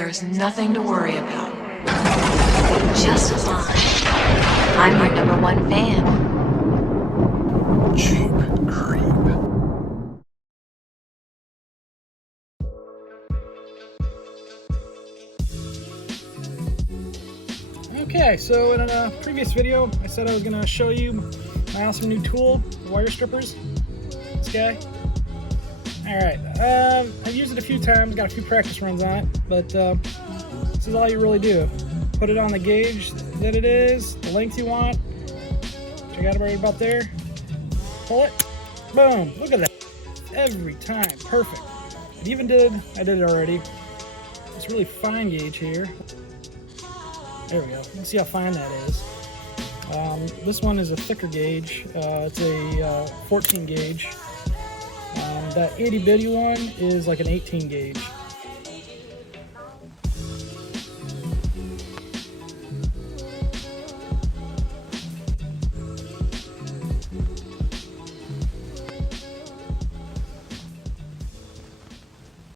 There's nothing to worry about. Just fine. I'm your #1 fan. Cheap creep. Okay, so in a previous video, I said I was going to show you my awesome new tool, the wire strippers. This guy. Alright, I've used it a few times, got a few practice runs on it, but this is all you really do. Put it on the gauge that it is, the length you want, which I got it right about there. Pull it, boom, look at that. Every time, perfect. I did it already. It's really fine gauge here. There we go, you can see how fine that is. This one is a thicker gauge, it's a 14 gauge. That itty bitty one is like an 18 gauge.